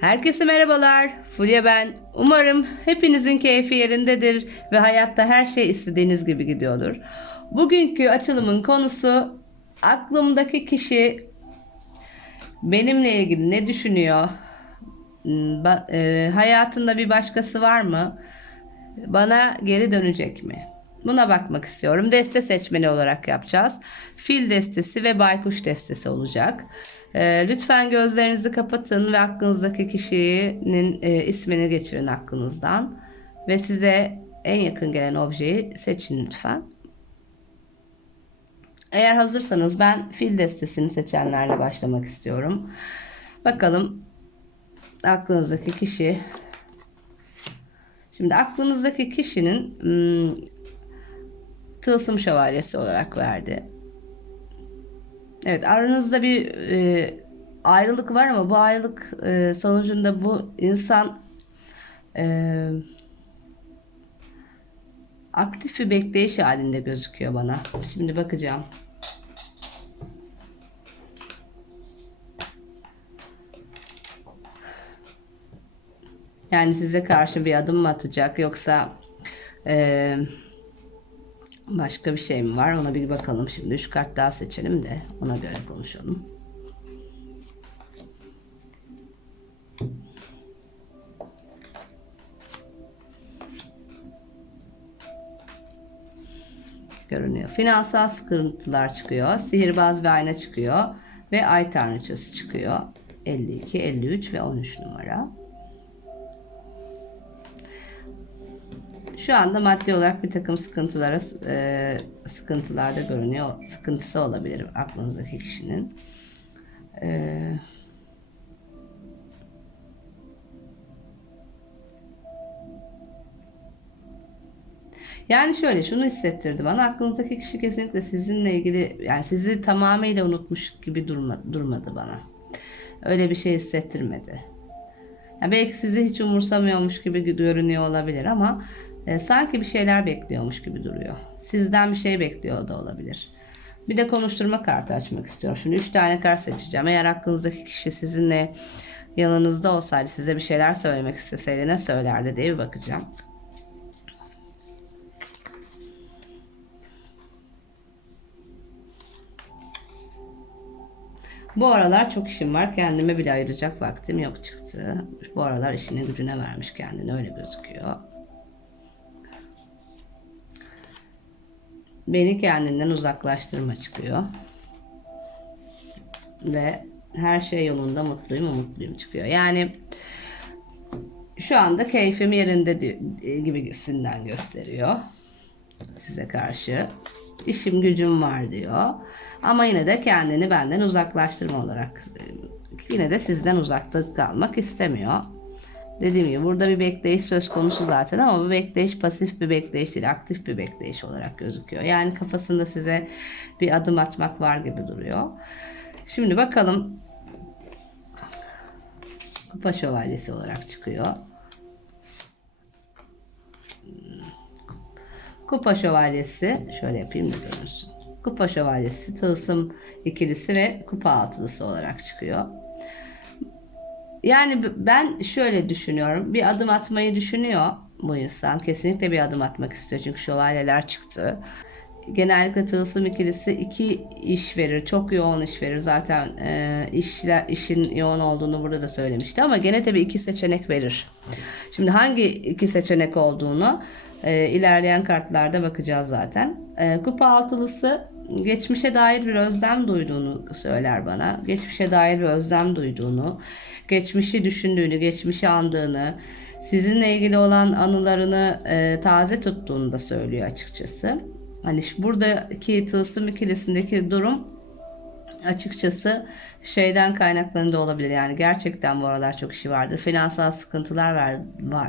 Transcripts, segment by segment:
Herkese merhabalar. Fulya ben. Umarım hepinizin keyfi yerindedir ve hayatta her şey istediğiniz gibi gidiyordur. Bugünkü açılımın konusu aklımdaki kişi benimle ilgili ne düşünüyor? Hmm, e, hayatında bir başkası var mı? Bana geri dönecek mi? Buna bakmak istiyorum. Deste seçmeni olarak yapacağız. Fil destesi ve baykuş destesi olacak. Ee, lütfen gözlerinizi kapatın ve aklınızdaki kişinin e, ismini geçirin aklınızdan. Ve size en yakın gelen objeyi seçin lütfen. Eğer hazırsanız ben fil destesini seçenlerle başlamak istiyorum. Bakalım aklınızdaki kişi Şimdi aklınızdaki kişinin hmm, tılsım şövalyesi olarak verdi. Evet aranızda bir e, ayrılık var ama bu ayrılık e, sonucunda bu insan e, aktif bir bekleyiş halinde gözüküyor bana. Şimdi bakacağım. Yani size karşı bir adım mı atacak yoksa e, başka bir şey mi var? Ona bir bakalım. Şimdi üç kart daha seçelim de ona göre konuşalım. Görünüyor. Finansal sıkıntılar çıkıyor. Sihirbaz ve ayna çıkıyor. Ve ay tanrıçası çıkıyor. 52, 53 ve 13 numara. Şu anda maddi olarak bir takım sıkıntılara e, sıkıntılarda görünüyor. Sıkıntısı olabilir aklınızdaki kişinin. E, yani şöyle şunu hissettirdi bana aklınızdaki kişi kesinlikle sizinle ilgili yani sizi tamamıyla unutmuş gibi durma, durmadı bana. Öyle bir şey hissettirmedi. Ya belki sizi hiç umursamıyormuş gibi görünüyor olabilir ama e, sanki bir şeyler bekliyormuş gibi duruyor. Sizden bir şey bekliyor da olabilir. Bir de konuşturma kartı açmak istiyorum. Şimdi 3 tane kart seçeceğim. Eğer aklınızdaki kişi sizinle yanınızda olsaydı size bir şeyler söylemek isteseydi ne söylerdi diye bir bakacağım. Bu aralar çok işim var. Kendime bile ayıracak vaktim yok çıktı. Bu aralar işine gücüne vermiş kendini öyle gözüküyor. Beni kendinden uzaklaştırma çıkıyor. Ve her şey yolunda mutluyum mutluyum çıkıyor. Yani şu anda keyfim yerinde di- gibisinden gösteriyor. Size karşı. İşim gücüm var diyor. Ama yine de kendini benden uzaklaştırma olarak e, yine de sizden uzakta kalmak istemiyor. Dediğim gibi burada bir bekleyiş söz konusu zaten ama bu bekleyiş pasif bir bekleyiş değil, aktif bir bekleyiş olarak gözüküyor. Yani kafasında size bir adım atmak var gibi duruyor. Şimdi bakalım Kupa Şövalyesi olarak çıkıyor. Kupa Şövalyesi şöyle yapayım da görünsün. Kupa Şövalyesi, Tılsım ikilisi ve Kupa altılısı olarak çıkıyor. Yani ben şöyle düşünüyorum. Bir adım atmayı düşünüyor bu insan. Kesinlikle bir adım atmak istiyor çünkü şövalyeler çıktı. Genellikle tılsım ikilisi iki iş verir. Çok yoğun iş verir. Zaten e, işler işin yoğun olduğunu burada da söylemişti ama gene tabii iki seçenek verir. Şimdi hangi iki seçenek olduğunu e, ilerleyen kartlarda bakacağız zaten. E, kupa altılısı geçmişe dair bir özlem duyduğunu söyler bana. Geçmişe dair bir özlem duyduğunu, geçmişi düşündüğünü, geçmişi andığını, sizinle ilgili olan anılarını e, taze tuttuğunu da söylüyor açıkçası. Hani buradaki tılsım ikilisindeki durum açıkçası şeyden kaynaklanıyor olabilir. Yani gerçekten bu aralar çok işi vardır. Finansal sıkıntılar ver,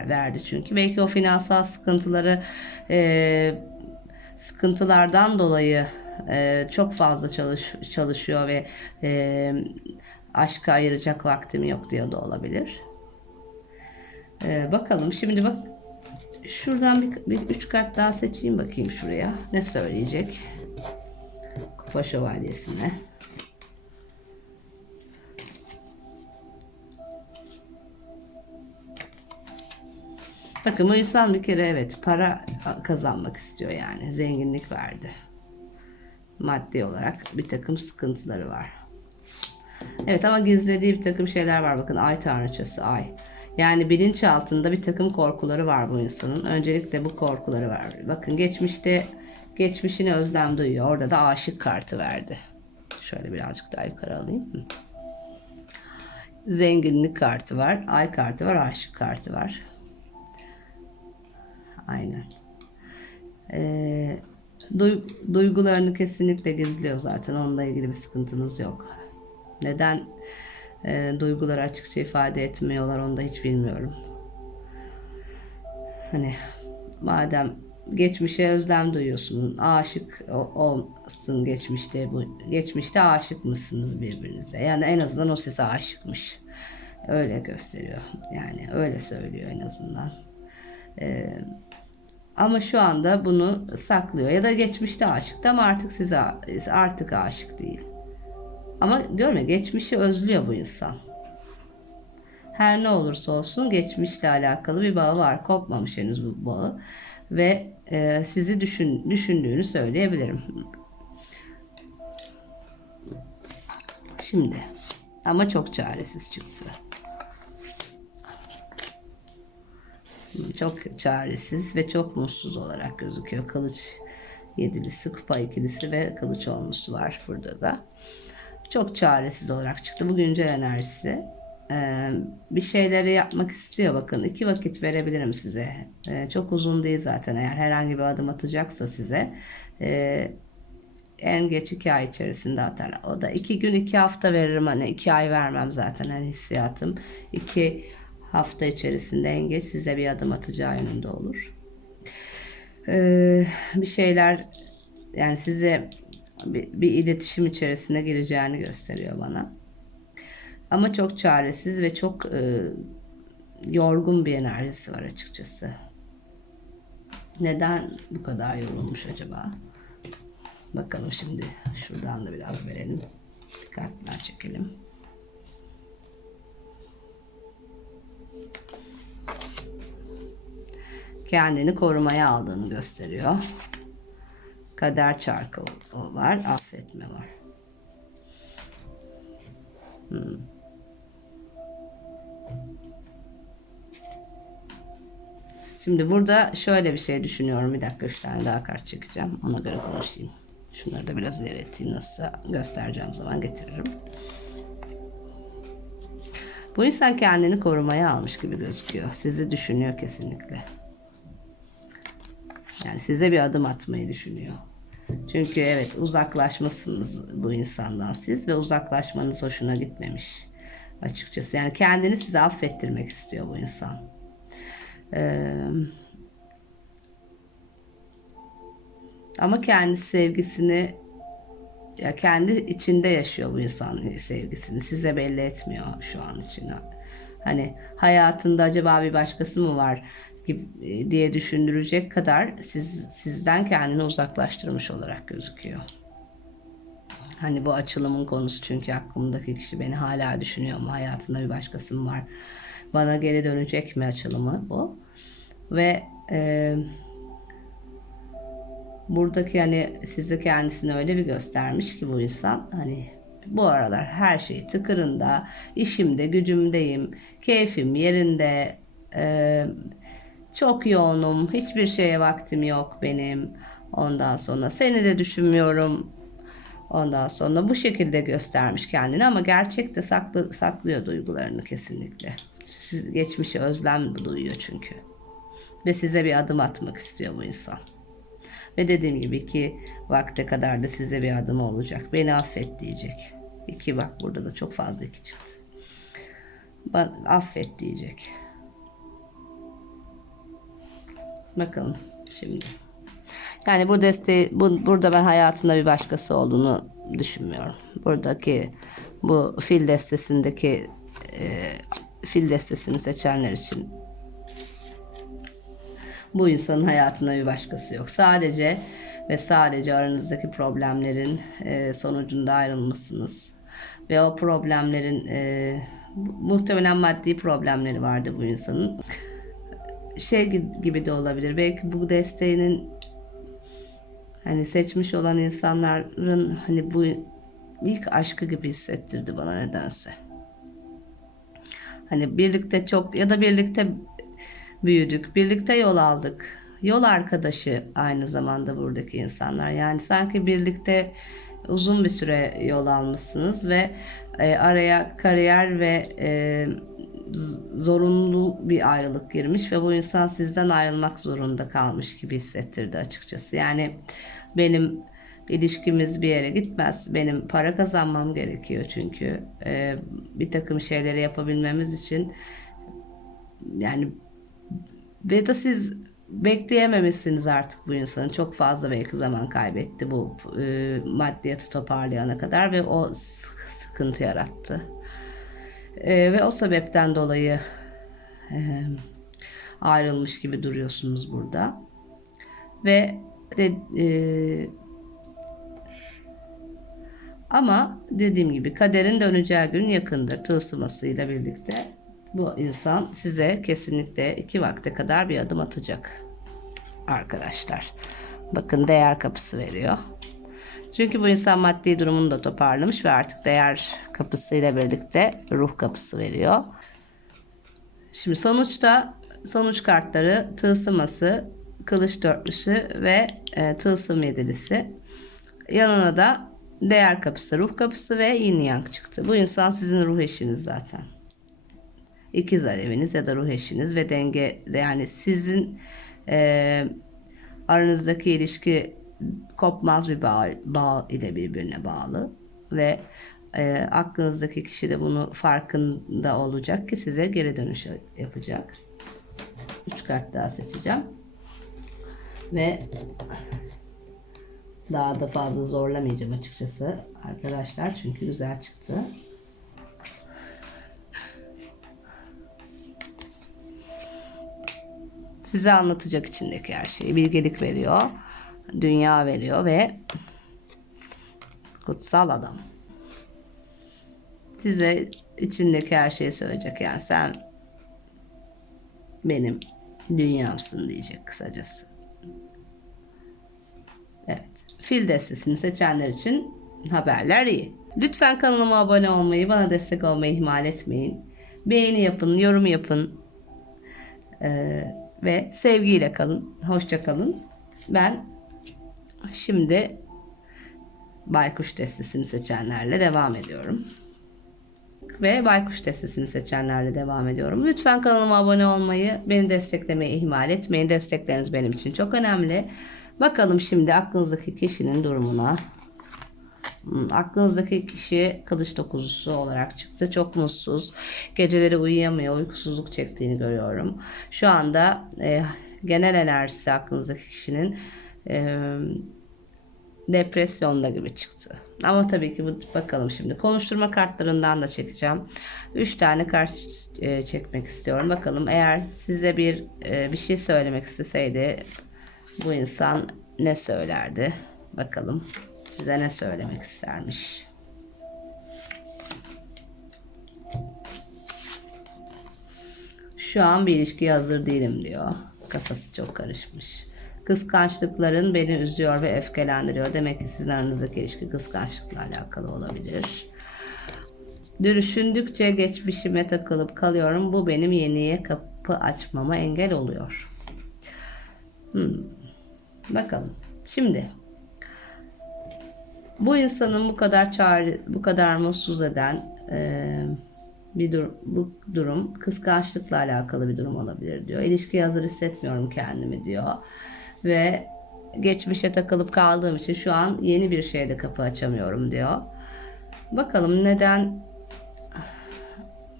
verdi çünkü. Belki o finansal sıkıntıları e, sıkıntılardan dolayı e, çok fazla çalış, çalışıyor ve e, aşka ayıracak vaktim yok diyor da olabilir. E, bakalım şimdi bak şuradan bir, bir üç kart daha seçeyim bakayım şuraya. Ne söyleyecek? Kupa şövalyesine. Bakın bu insan bir kere evet para kazanmak istiyor yani. Zenginlik verdi. Maddi olarak bir takım sıkıntıları var. Evet ama gizlediği bir takım şeyler var. Bakın ay tanrıçası ay. Yani bilinç altında bir takım korkuları var bu insanın. Öncelikle bu korkuları var. Bakın geçmişte geçmişine özlem duyuyor. Orada da aşık kartı verdi. Şöyle birazcık daha yukarı alayım. Zenginlik kartı var. Ay kartı var. Aşık kartı var. Aynen. Ee, duy- duygularını kesinlikle gizliyor zaten. Onunla ilgili bir sıkıntımız yok. Neden e, duyguları açıkça ifade etmiyorlar onu da hiç bilmiyorum. Hani madem geçmişe özlem duyuyorsun, aşık olsun geçmişte bu geçmişte aşık mısınız birbirinize? Yani en azından o size aşıkmış. Öyle gösteriyor. Yani öyle söylüyor en azından. Ee, ama şu anda bunu saklıyor ya da geçmişte aşıktı ama artık size artık aşık değil. Ama diyorum ya geçmişi özlüyor bu insan. Her ne olursa olsun geçmişle alakalı bir bağı var. Kopmamış henüz bu bağı. Ve e, sizi düşün, düşündüğünü söyleyebilirim. Şimdi ama çok çaresiz çıktı. Çok çaresiz ve çok mutsuz olarak gözüküyor. Kılıç yedilisi, kupa ikilisi ve kılıç olmusu var burada da. Çok çaresiz olarak çıktı. Bu güncel enerjisi. Ee, bir şeyleri yapmak istiyor bakın. iki vakit verebilirim size. Ee, çok uzun değil zaten. Eğer herhangi bir adım atacaksa size e, en geç iki ay içerisinde atar. O da iki gün iki hafta veririm. Hani iki ay vermem zaten hani hissiyatım. iki hafta içerisinde en geç size bir adım atacağı yönünde olur. Ee, bir şeyler yani size bir, bir iletişim içerisine gireceğini gösteriyor bana. Ama çok çaresiz ve çok e, yorgun bir enerjisi var açıkçası. Neden bu kadar yorulmuş acaba? Bakalım şimdi şuradan da biraz verelim. Kartlar çekelim. Kendini korumaya aldığını gösteriyor. Kader çarkı var. Affetme var. Hmm. Şimdi burada şöyle bir şey düşünüyorum. Bir dakika üç tane daha kart çekeceğim. Ona göre konuşayım. Şunları da biraz ilerleteyim. Nasıl göstereceğim zaman getiririm. Bu insan kendini korumaya almış gibi gözüküyor. Sizi düşünüyor kesinlikle. Yani size bir adım atmayı düşünüyor. Çünkü evet uzaklaşmışsınız bu insandan siz ve uzaklaşmanız hoşuna gitmemiş. Açıkçası yani kendini size affettirmek istiyor bu insan. Ee, ama kendi sevgisini ya kendi içinde yaşıyor bu insan sevgisini. Size belli etmiyor şu an için. Hani hayatında acaba bir başkası mı var gibi diye düşündürecek kadar siz sizden kendini uzaklaştırmış olarak gözüküyor. Hani bu açılımın konusu çünkü aklımdaki kişi beni hala düşünüyor mu? Hayatında bir başkası mı var? Bana geri dönecek mi açılımı bu? Ve e, buradaki hani sizi kendisine öyle bir göstermiş ki bu insan hani bu aralar her şey tıkırında, işimde, gücümdeyim, keyfim yerinde, e, çok yoğunum, hiçbir şeye vaktim yok benim. Ondan sonra seni de düşünmüyorum. Ondan sonra bu şekilde göstermiş kendini ama gerçekte saklı, saklıyor duygularını kesinlikle. Siz geçmişe özlem duyuyor çünkü. Ve size bir adım atmak istiyor bu insan. Ve dediğim gibi ki vakte kadar da size bir adım olacak. Beni affet diyecek. İki bak burada da çok fazla iki çıktı. Affet diyecek. Bakalım şimdi. Yani bu desteği bu, burada ben hayatında bir başkası olduğunu düşünmüyorum. Buradaki bu fil destesindeki e, fil destesini seçenler için bu insanın hayatında bir başkası yok. Sadece ve sadece aranızdaki problemlerin e, sonucunda ayrılmışsınız. Ve o problemlerin e, muhtemelen maddi problemleri vardı bu insanın. Şey gi- gibi de olabilir. Belki bu desteğinin hani seçmiş olan insanların hani bu ilk aşkı gibi hissettirdi bana nedense. Hani birlikte çok ya da birlikte büyüdük, birlikte yol aldık. Yol arkadaşı aynı zamanda buradaki insanlar. Yani sanki birlikte uzun bir süre yol almışsınız ve e, araya kariyer ve e, zorunlu bir ayrılık girmiş ve bu insan sizden ayrılmak zorunda kalmış gibi hissettirdi açıkçası. Yani benim ilişkimiz bir yere gitmez. Benim para kazanmam gerekiyor çünkü e, bir takım şeyleri yapabilmemiz için yani ve de siz bekleyememişsiniz artık bu insanı. Çok fazla belki zaman kaybetti bu e, maddiyatı toparlayana kadar ve o sık- sıkıntı yarattı. E, ve o sebepten dolayı e, ayrılmış gibi duruyorsunuz burada. Ve de, e, ama dediğim gibi kaderin döneceği gün yakındır tılsımasıyla birlikte. Bu insan size kesinlikle iki vakte kadar bir adım atacak. Arkadaşlar. Bakın değer kapısı veriyor. Çünkü bu insan maddi durumunu da toparlamış ve artık değer kapısıyla birlikte ruh kapısı veriyor. Şimdi sonuçta sonuç kartları tılsıması, kılıç dörtlüsü ve e, tılsım yedilisi. Yanına da değer kapısı, ruh kapısı ve yin yang çıktı. Bu insan sizin ruh eşiniz zaten. İkiz aleviniz ya da ruh eşiniz ve denge yani sizin e, aranızdaki ilişki kopmaz bir bağ, bağ ile birbirine bağlı ve e, aklınızdaki kişi de bunu farkında olacak ki size geri dönüş yapacak. Üç kart daha seçeceğim. Ve daha da fazla zorlamayacağım açıkçası arkadaşlar çünkü güzel çıktı. Size anlatacak içindeki her şeyi. Bilgelik veriyor. Dünya veriyor ve kutsal adam. Size içindeki her şeyi söyleyecek. Yani sen benim dünyamsın diyecek kısacası. Evet. Fil destesini seçenler için haberler iyi. Lütfen kanalıma abone olmayı, bana destek olmayı ihmal etmeyin. Beğeni yapın, yorum yapın. Ee, ve sevgiyle kalın. Hoşça kalın. Ben şimdi baykuş destesini seçenlerle devam ediyorum. Ve baykuş destesini seçenlerle devam ediyorum. Lütfen kanalıma abone olmayı, beni desteklemeyi ihmal etmeyin. Destekleriniz benim için çok önemli. Bakalım şimdi aklınızdaki kişinin durumuna. Hmm, Aklınızdaki kişi kılıç dokuzusu olarak çıktı. Çok mutsuz. Geceleri uyuyamıyor. Uykusuzluk çektiğini görüyorum. Şu anda e, genel enerjisi aklınızdaki kişinin e, depresyonda gibi çıktı. Ama tabii ki bu bakalım şimdi. Konuşturma kartlarından da çekeceğim. 3 tane kart e, çekmek istiyorum. Bakalım eğer size bir e, bir şey söylemek isteseydi bu insan ne söylerdi? Bakalım size ne söylemek istermiş. Şu an bir ilişkiye hazır değilim diyor. Kafası çok karışmış. Kıskançlıkların beni üzüyor ve öfkelendiriyor. Demek ki sizin aranızdaki ilişki kıskançlıkla alakalı olabilir. Düşündükçe geçmişime takılıp kalıyorum. Bu benim yeniye kapı açmama engel oluyor. Hmm. Bakalım. Şimdi bu insanın bu kadar çare, bu kadar mutsuz eden e, bir dur bu durum kıskançlıkla alakalı bir durum olabilir diyor. İlişkiye hazır hissetmiyorum kendimi diyor. Ve geçmişe takılıp kaldığım için şu an yeni bir şeyde kapı açamıyorum diyor. Bakalım neden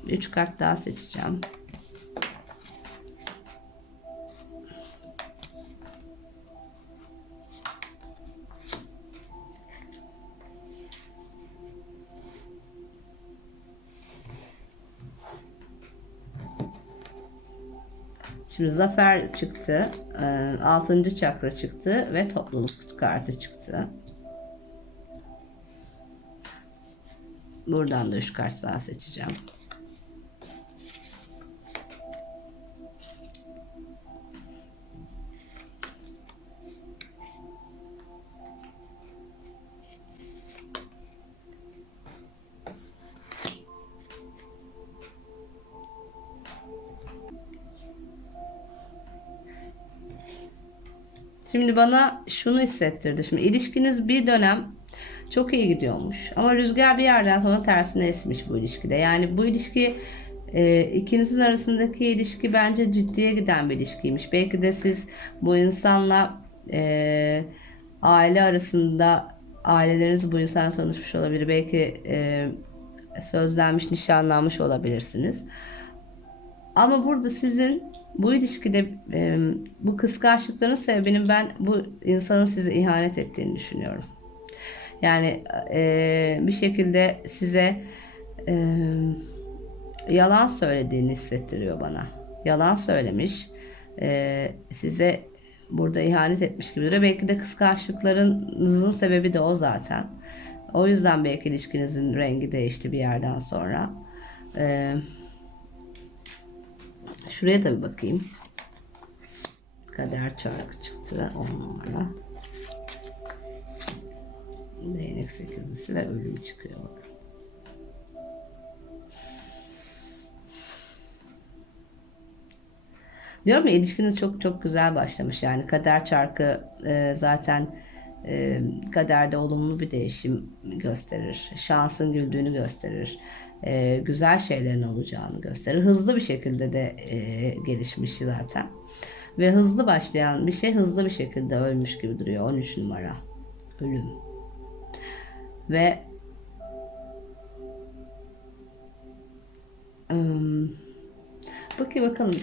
3 kart daha seçeceğim. Şimdi zafer çıktı. 6. çakra çıktı ve topluluk kartı çıktı. Buradan da 3 kart daha seçeceğim. Şimdi bana şunu hissettirdi. Şimdi ilişkiniz bir dönem çok iyi gidiyormuş. Ama rüzgar bir yerden sonra tersine esmiş bu ilişkide. Yani bu ilişki e, ikinizin arasındaki ilişki bence ciddiye giden bir ilişkiymiş. Belki de siz bu insanla e, aile arasında aileleriniz bu insana tanışmış olabilir. Belki e, sözlenmiş, nişanlanmış olabilirsiniz. Ama burada sizin bu ilişkide e, bu kıskançlıkların sebebinin ben bu insanın size ihanet ettiğini düşünüyorum. Yani e, bir şekilde size e, yalan söylediğini hissettiriyor bana. Yalan söylemiş, e, size burada ihanet etmiş gibi duruyor. Belki de kıskançlıklarınızın sebebi de o zaten. O yüzden belki ilişkinizin rengi değişti bir yerden sonra. Ee, şuraya da bir bakayım. Kader çarkı çıktı. On numara. Değnek sekizlisi ve ölüm çıkıyor. Bakın. Diyorum ya ilişkiniz çok çok güzel başlamış. Yani kader çarkı e, zaten e, kaderde olumlu bir değişim gösterir. Şansın güldüğünü gösterir. E, güzel şeylerin olacağını gösterir. Hızlı bir şekilde de e, gelişmiş zaten. Ve hızlı başlayan bir şey hızlı bir şekilde ölmüş gibi duruyor. 13 numara. Ölüm. Ve ım, bakayım bakalım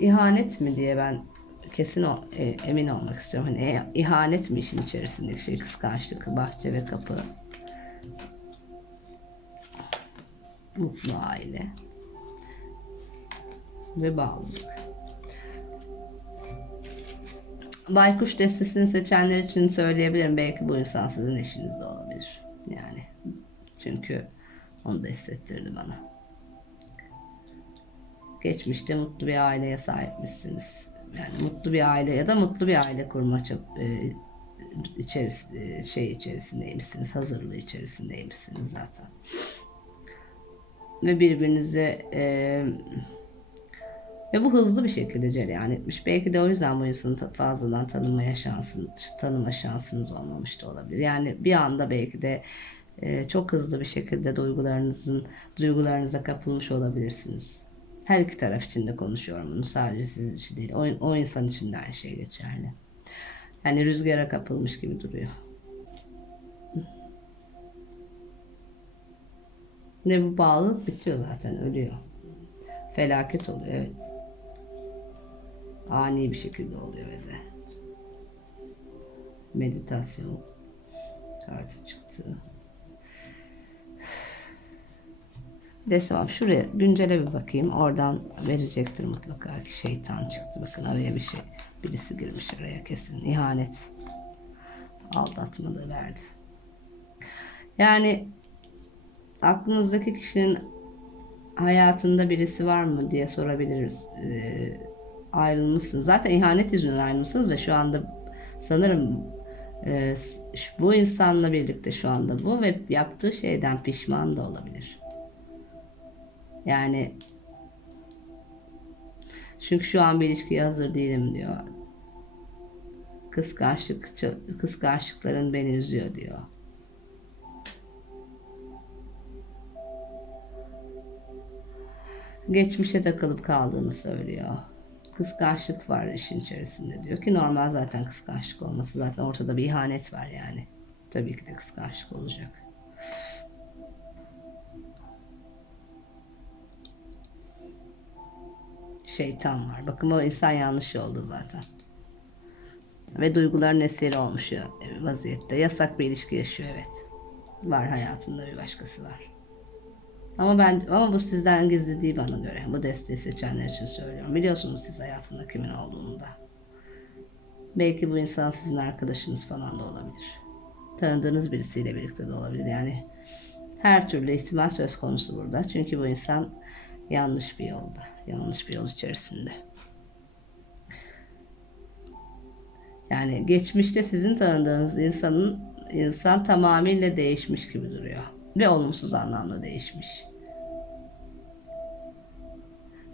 ihanet mi diye ben kesin ol, e, emin olmak istiyorum. Hani e, ihanet mi işin içerisindeki şey kıskançlık, bahçe ve kapı. Mutlu aile. Ve bağlılık. Baykuş destesini seçenler için söyleyebilirim. Belki bu insan sizin eşiniz de olabilir. Yani çünkü onu da hissettirdi bana. Geçmişte mutlu bir aileye sahipmişsiniz. Yani mutlu bir aile ya da mutlu bir aile kurma e, e, şey içerisindeymişsiniz. Hazırlığı içerisindeymişsiniz zaten. Ve birbirinize e, ve bu hızlı bir şekilde cereyan etmiş. Belki de o yüzden bu insanı fazladan tanımaya şansın, tanıma şansınız olmamış da olabilir. Yani bir anda belki de e, çok hızlı bir şekilde duygularınızın duygularınıza kapılmış olabilirsiniz. Her iki taraf için de konuşuyorum bunu. Sadece siz için değil. O, o insan için de aynı şey geçerli. Yani rüzgara kapılmış gibi duruyor. Ne bu bağlılık bitiyor zaten. Ölüyor. Felaket oluyor evet. Ani bir şekilde oluyor de. Meditasyon kartı çıktı. De tamam şuraya güncele bir bakayım. Oradan verecektir mutlaka ki şeytan çıktı. Bakın araya bir şey. Birisi girmiş araya kesin. İhanet. Aldatmalığı verdi. Yani aklınızdaki kişinin hayatında birisi var mı diye sorabiliriz. Ee, ayrılmışsınız. Zaten ihanet yüzünden ayrılmışsınız ve şu anda sanırım e, bu insanla birlikte şu anda bu ve yaptığı şeyden pişman da olabilir. Yani çünkü şu an bir ilişkiye hazır değilim diyor. Kıskançlık, kıskançlıkların beni üzüyor diyor. Geçmişe takılıp kaldığını söylüyor. Kıskançlık var işin içerisinde diyor ki normal zaten kıskançlık olması zaten ortada bir ihanet var yani. Tabii ki de kıskançlık olacak. şeytan var. Bakın o insan yanlış yolda zaten. Ve duyguların esiri olmuş vaziyette. Yasak bir ilişki yaşıyor evet. Var hayatında bir başkası var. Ama ben ama bu sizden gizli değil bana göre. Bu desteği seçenler için söylüyorum. Biliyorsunuz siz hayatında kimin olduğunu da. Belki bu insan sizin arkadaşınız falan da olabilir. Tanıdığınız birisiyle birlikte de olabilir. Yani her türlü ihtimal söz konusu burada. Çünkü bu insan yanlış bir yolda, yanlış bir yol içerisinde. Yani geçmişte sizin tanıdığınız insanın insan tamamıyla değişmiş gibi duruyor ve olumsuz anlamda değişmiş.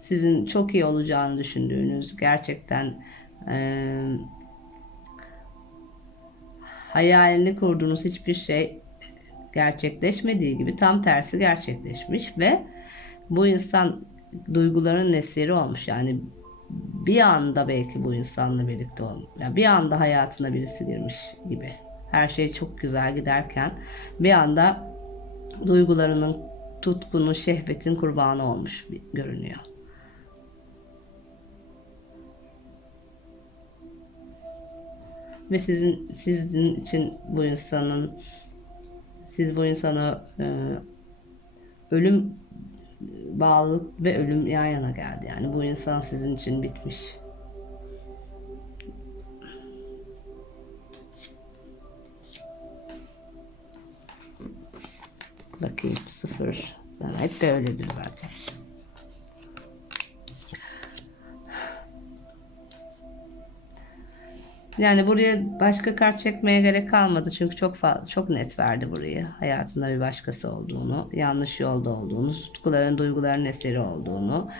Sizin çok iyi olacağını düşündüğünüz gerçekten e, hayalini kurduğunuz hiçbir şey gerçekleşmediği gibi tam tersi gerçekleşmiş ve bu insan duyguların esiri olmuş. Yani bir anda belki bu insanla birlikte olmuş. Yani bir anda hayatına birisi girmiş gibi. Her şey çok güzel giderken bir anda duygularının tutkunun, şehvetin kurbanı olmuş görünüyor. Ve sizin sizin için bu insanın siz bu insanı e, ölüm bağlılık ve ölüm yan yana geldi. Yani bu insan sizin için bitmiş. Bakayım sıfır. Hep de öyledir zaten. Yani buraya başka kart çekmeye gerek kalmadı çünkü çok fazla, çok net verdi burayı. Hayatında bir başkası olduğunu, yanlış yolda olduğunu, tutkuların, duyguların eseri olduğunu,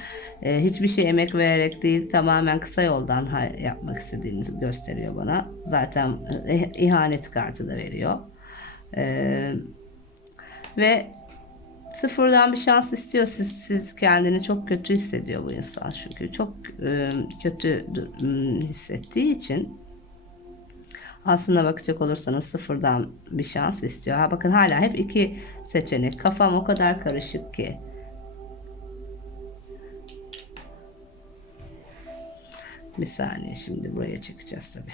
e, hiçbir şey emek vererek değil tamamen kısa yoldan yapmak istediğinizi gösteriyor bana. Zaten e, ihanet kartı da veriyor. E, ve sıfırdan bir şans istiyor. Siz, siz kendini çok kötü hissediyor bu insan çünkü çok e, kötü m, hissettiği için aslına bakacak olursanız sıfırdan bir şans istiyor. Ha bakın hala hep iki seçenek. Kafam o kadar karışık ki. Bir saniye şimdi buraya çıkacağız tabi.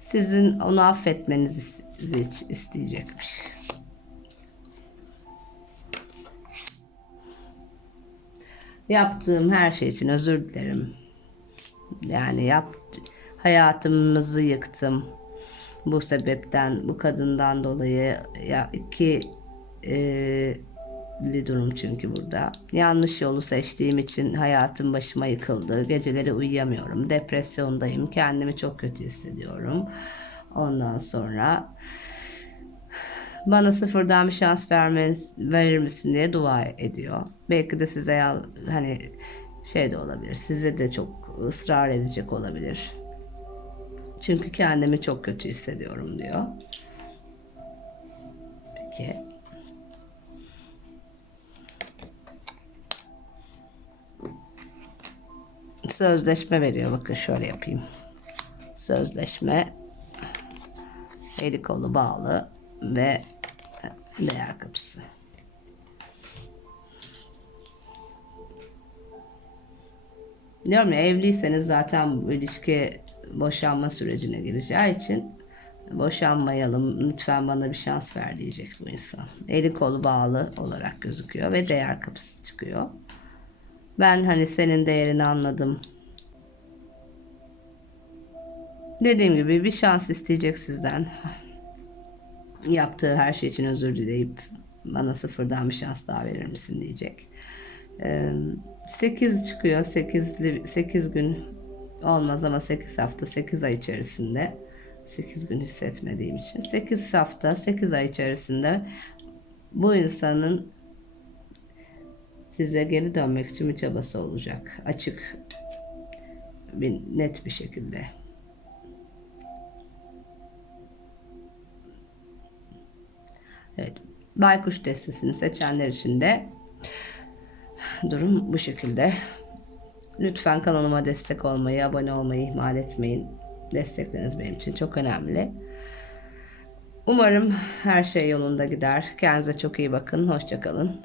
Sizin onu affetmenizi isteyecekmiş. Yaptığım her şey için özür dilerim. Yani yap hayatımızı yıktım. Bu sebepten, bu kadından dolayı ya iki e, li durum çünkü burada. Yanlış yolu seçtiğim için hayatım başıma yıkıldı. Geceleri uyuyamıyorum. Depresyondayım. Kendimi çok kötü hissediyorum. Ondan sonra bana sıfırdan bir şans vermeniz, verir misin diye dua ediyor. Belki de size ya, hani şey de olabilir. Size de çok ısrar edecek olabilir. Çünkü kendimi çok kötü hissediyorum diyor. Peki. Sözleşme veriyor. Bakın şöyle yapayım. Sözleşme eli kolu bağlı ve değer kapısı. Diyorum ya evliyseniz zaten bu ilişki boşanma sürecine gireceği için boşanmayalım lütfen bana bir şans ver diyecek bu insan. Eli kolu bağlı olarak gözüküyor ve değer kapısı çıkıyor. Ben hani senin değerini anladım. Dediğim gibi bir şans isteyecek sizden. Yaptığı her şey için özür dileyip bana sıfırdan bir şans daha verir misin diyecek. 8 çıkıyor. 8, 8 gün olmaz ama 8 hafta 8 ay içerisinde 8 gün hissetmediğim için 8 hafta 8 ay içerisinde bu insanın size geri dönmek için bir çabası olacak. Açık bir net bir şekilde. Evet. Baykuş destesini seçenler için de durum bu şekilde. Lütfen kanalıma destek olmayı, abone olmayı ihmal etmeyin. Destekleriniz benim için çok önemli. Umarım her şey yolunda gider. Kendinize çok iyi bakın. Hoşçakalın.